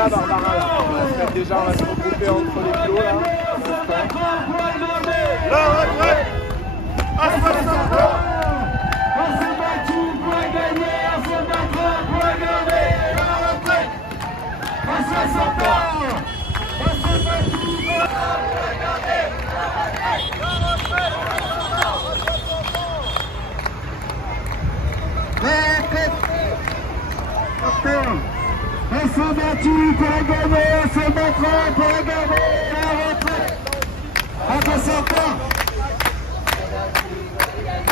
là, Barbara, là. Déjà, on va se regrouper entre les plots, là. La retraite à 60 ans. On s'est battu pour la gagner, on se battra pour la garder. La retraite à 60 ans. On s'est battu pour la garder. La retraite à 60 ans. On s'est battu pour la gagner, on se battra pour la garder. La retraite à 60 ans.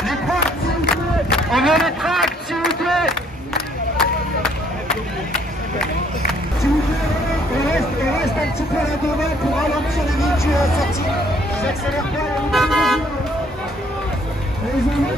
Les tracts, s'il vous plaît. On veut les tracts, s'il vous plaît. S'il vous plaît, on reste un petit peu là devant pour ralentir les véhicules à la sortie. J'accélère pas, les amis.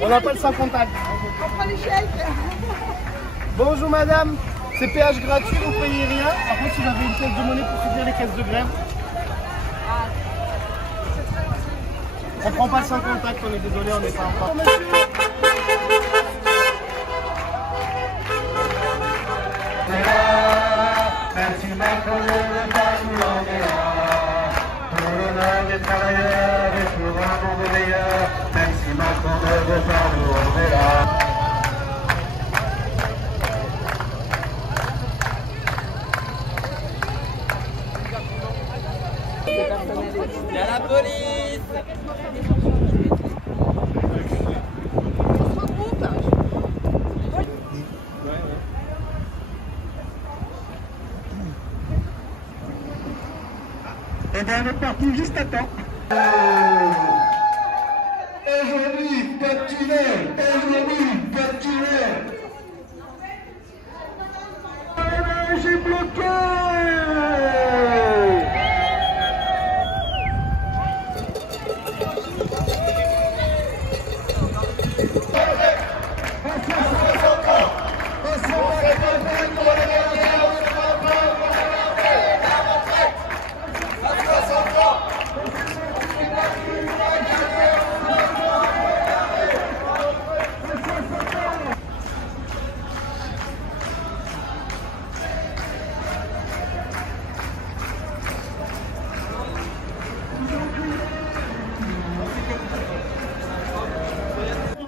On appelle ça contact. On prend les chèques. Bonjour madame, c'est péage gratuit, vous ne payez rien. Par contre, si vous avez une pièce de monnaie pour soutenir les caisses de grève. On prend pas le sans contact, on est désolé, on n'est pas encore. Merci Macron de ne pas nous l'enverra. Pour l'honneur des travailleurs et pour un monde meilleur. Merci Macron de ne pas nous l'enverra. Il y a la police. Et bien on est parti juste à temps. Aujourd'hui, pas de tunnel. Aujourd'hui, pas de tunnel. J'ai bloqué.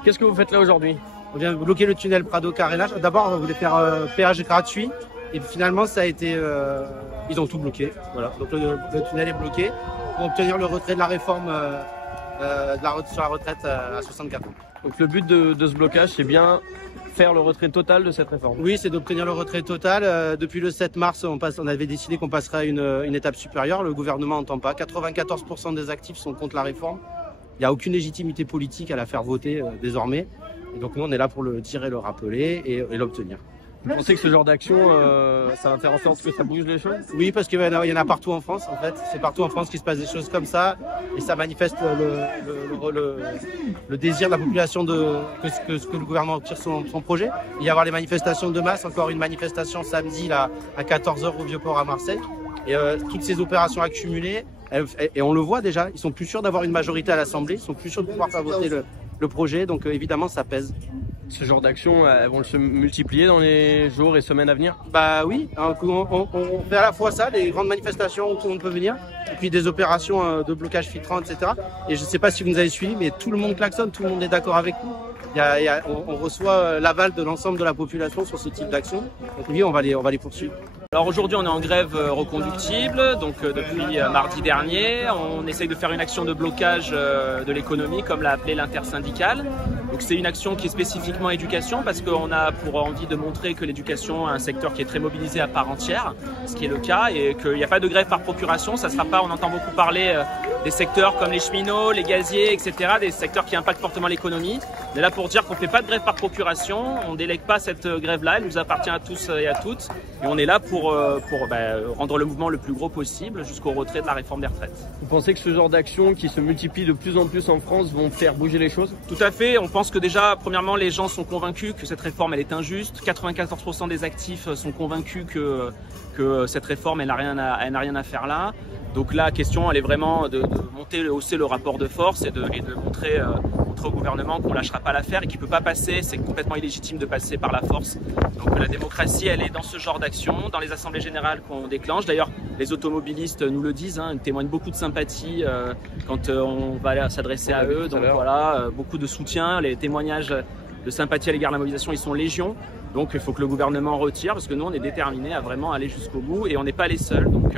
Qu'est-ce que vous faites là aujourd'hui? On vient bloquer le tunnel Prado-Carénage. D'abord, on voulait faire péage gratuit. Et finalement, ça a été... ils ont tout bloqué. Voilà. Donc le tunnel est bloqué pour obtenir le retrait de la réforme sur la retraite à 64 ans. Donc le but de ce blocage, c'est bien faire le retrait total de cette réforme. Oui, c'est d'obtenir le retrait total. Depuis le 7 mars, on avait décidé qu'on passerait à une étape supérieure. Le gouvernement n'entend pas. 94% des actifs sont contre la réforme. Il n'y a aucune légitimité politique à la faire voter désormais. Et donc nous, on est là pour le dire et le rappeler et l'obtenir. Vous pensez que ce genre d'action, ça va faire en sorte que ça bouge les choses? Oui, parce qu'il y en a partout en France, en fait. C'est partout en France qu'il se passe des choses comme ça. Et ça manifeste le désir de la population que le gouvernement tire son projet. Il va y avoir les manifestations de masse, encore une manifestation samedi là, à 14 h au Vieux-Port à Marseille. Et toutes ces opérations accumulées, et on le voit déjà, ils sont plus sûrs d'avoir une majorité à l'Assemblée, ils sont plus sûrs de pouvoir faire voter le projet. Donc évidemment, ça pèse. Ce genre d'actions, elles vont se multiplier dans les jours et semaines à venir? Bah oui, on fait à la fois ça, des grandes manifestations où tout le monde peut venir, et puis des opérations de blocage filtrant, etc. Et je ne sais pas si vous nous avez suivis, mais tout le monde klaxonne, tout le monde est d'accord avec nous. On reçoit l'aval de l'ensemble de la population sur ce type d'action. Donc oui, on va les poursuivre. Alors aujourd'hui on est en grève reconductible, donc depuis mardi dernier. On essaye de faire une action de blocage de l'économie comme l'a appelé l'intersyndicale. Donc c'est une action qui est spécifiquement éducation parce qu'on a pour envie de montrer que l'éducation est un secteur qui est très mobilisé à part entière, ce qui est le cas, et qu'il n'y a pas de grève par procuration. Ça sera pas, on entend beaucoup parler des secteurs comme les cheminots, les gaziers, etc., des secteurs qui impactent fortement l'économie. On est là pour dire qu'on ne fait pas de grève par procuration, on ne délègue pas cette grève-là, elle nous appartient à tous et à toutes, et on est là pour rendre le mouvement le plus gros possible jusqu'au retrait de la réforme des retraites. Vous pensez que ce genre d'actions qui se multiplient de plus en plus en France vont faire bouger les choses? Tout à fait, on pense que déjà, premièrement, les gens sont convaincus que cette réforme elle est injuste. 94% des actifs sont convaincus que cette réforme elle n'a rien à faire là. Donc la question elle est vraiment de hausser le rapport de force et de montrer au gouvernement qu'on ne lâchera pas l'affaire et qu'il ne peut pas passer, c'est complètement illégitime de passer par la force. Donc la démocratie elle est dans ce genre d'action, dans les assemblées générales qu'on déclenche. D'ailleurs les automobilistes nous le disent, ils témoignent beaucoup de sympathie quand on va s'adresser à eux. Donc voilà, beaucoup de soutien, les témoignages de sympathie à l'égard de la mobilisation ils sont légion. Donc il faut que le gouvernement retire parce que nous on est déterminés à vraiment aller jusqu'au bout et on n'est pas les seuls. Donc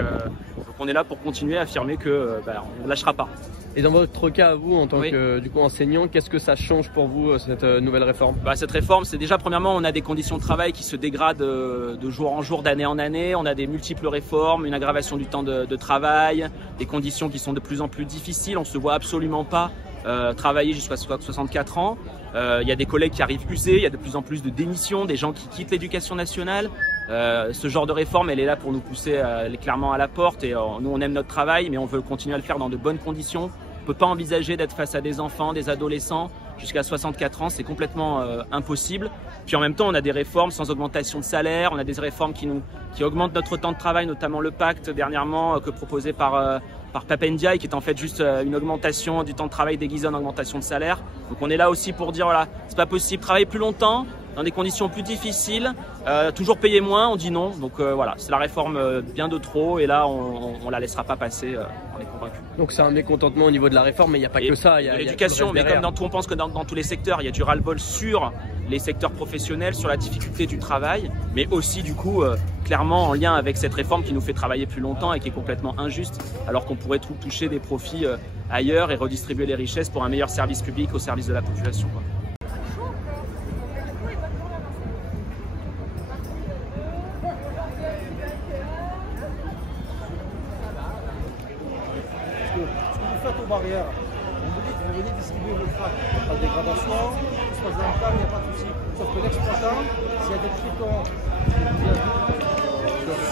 on est là pour continuer à affirmer que on ne lâchera pas. Et dans votre cas à vous en tant que enseignant, qu'est-ce que ça change pour vous cette nouvelle réforme? Cette réforme, c'est déjà premièrement on a des conditions de travail qui se dégradent de jour en jour, d'année en année. On a des multiples réformes, une aggravation du temps de travail, des conditions qui sont de plus en plus difficiles. On ne se voit absolument pas travailler jusqu'à 64 ans. Il y a des collègues qui arrivent usés, il y a de plus en plus de démissions, des gens qui quittent l'éducation nationale. Ce genre de réforme, elle est là pour nous pousser clairement à la porte et nous on aime notre travail mais on veut continuer à le faire dans de bonnes conditions. On ne peut pas envisager d'être face à des enfants, des adolescents jusqu'à 64 ans, c'est complètement impossible. Puis en même temps, on a des réformes sans augmentation de salaire, on a des réformes qui augmentent notre temps de travail, notamment le pacte dernièrement proposé par Pape Ndiaye, qui est en fait juste une augmentation du temps de travail déguisée en augmentation de salaire. Donc on est là aussi pour dire voilà, c'est pas possible, travailler plus longtemps, dans des conditions plus difficiles, toujours payer moins, on dit non. Donc voilà, c'est la réforme bien de trop et là on la laissera pas passer, on est convaincu. Donc c'est un mécontentement au niveau de la réforme, mais il n'y a pas que ça. Il y a l'éducation, mais comme dans tout, on pense que dans tous les secteurs, il y a du ras-le-bol sur les secteurs professionnels, sur la difficulté du travail, mais aussi du coup clairement en lien avec cette réforme qui nous fait travailler plus longtemps et qui est complètement injuste, alors qu'on pourrait toucher des profits ailleurs et redistribuer les richesses pour un meilleur service public au service de la population, quoi. Aux barrières, vous venez distribuer vos tracts, pas de dégradation, tout se passe dans le calme, il n'y a pas de souci. Sauf que l'exploitant, s'il y a des tritons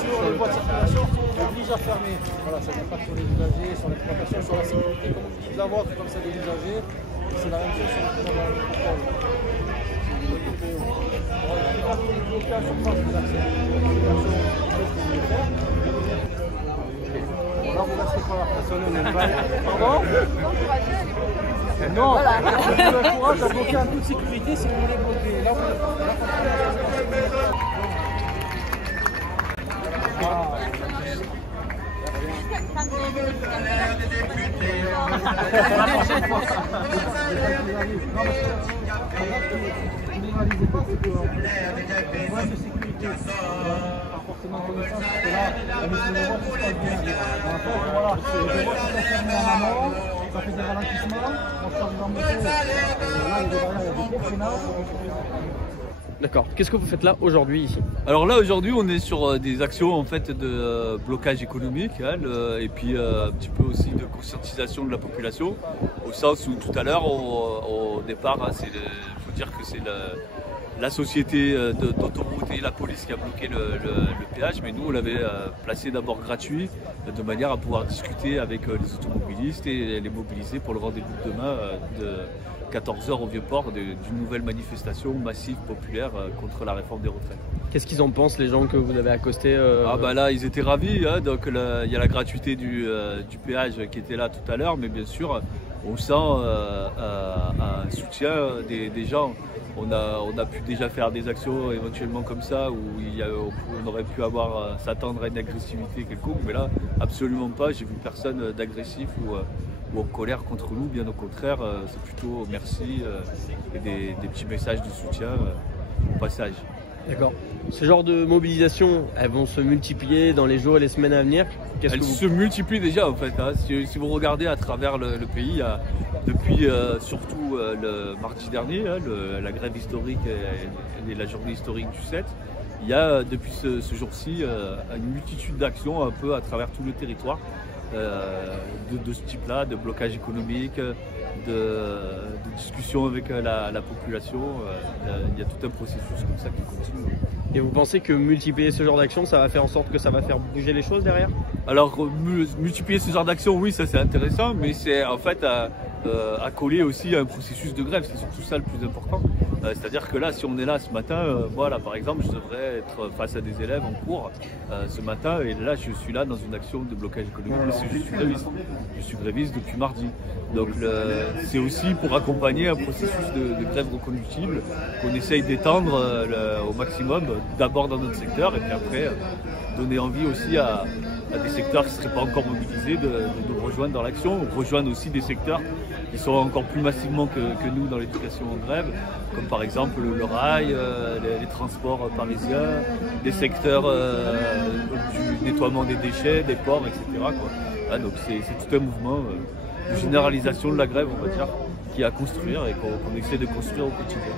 sur les voies de circulation, il oblige à fermer. Voilà, ça n'impacte sur les usagers, sur l'exploitation, sur la sécurité, comme vous dites de la vôtre, comme celle des usagers. C'est la même chose sur le contrôle. Il y a des blocages sur des accès. Là, vous restez pas. Personne n'aime pas. Pardon? Non, je vous encourage à bloquer en toute sécurité si vous voulez bloquer. Là, forcément connaissance, parce que là, on essaie de voir si ça se passe bien. En fait, voilà, je vois que ça ferme en amont, ça fait des ralentissements, on change en moto, là, il y a des barrières, il y a des gros freinages. D'accord. Qu'est-ce que vous faites là aujourd'hui ici? Alors là aujourd'hui on est sur des actions en fait de blocage économique et puis un petit peu aussi de conscientisation de la population, au sens où tout à l'heure au départ il faut dire que c'est la société d'autoroute et la police qui a bloqué le péage, mais nous on l'avait placé d'abord gratuit, de manière à pouvoir discuter avec les automobilistes et les mobiliser pour le rendez-vous de demain de 14 h au Vieux-Port d'une nouvelle manifestation massive, populaire contre la réforme des retraites. Qu'est-ce qu'ils en pensent, les gens que vous avez accostés Ah bah là, ils étaient ravis, hein, donc il y a la gratuité du péage qui était là tout à l'heure, mais bien sûr, on sent un soutien des gens. On a pu déjà faire des actions éventuellement comme ça, où on aurait pu s'attendre à une agressivité quelconque, mais là, absolument pas. J'ai vu personne d'agressif ou en colère contre nous, bien au contraire, c'est plutôt merci et des petits messages de soutien au passage. D'accord. Ce genre de mobilisation, elles vont se multiplier dans les jours et les semaines à venir. Elles se multiplient déjà en fait. Hein. Si vous regardez à travers le pays, il y a, depuis surtout le mardi dernier, hein, la grève historique et la journée historique du 7, il y a depuis ce jour-ci une multitude d'actions un peu à travers tout le territoire de ce type-là, de blocage économique, de discussion avec la population. Il y a tout un processus comme ça qui continue. Et vous pensez que multiplier ce genre d'action, ça va faire en sorte que ça va faire bouger les choses derrière? Alors multiplier ce genre d'action, oui, ça c'est intéressant, mais c'est en fait à coller aussi à un processus de grève, c'est surtout ça le plus important. C'est-à-dire que là, si on est là ce matin, voilà, par exemple, je devrais être face à des élèves en cours ce matin, et là, je suis là dans une action de blocage économique parce que je suis gréviste. Je suis gréviste depuis mardi. Donc c'est aussi pour accompagner un processus de grève reconductible qu'on essaye d'étendre au maximum, d'abord dans notre secteur, et puis après donner envie aussi à des secteurs qui ne seraient pas encore mobilisés de nous rejoindre dans l'action, rejoindre aussi des secteurs qui sont encore plus massivement que nous dans l'éducation en grève, comme par exemple le rail, les transports parisiens, des secteurs du nettoiement des déchets, des ports, etc. Quoi. Donc c'est tout un mouvement de généralisation de la grève, on va dire, qui est à construire et qu'on essaie de construire au quotidien.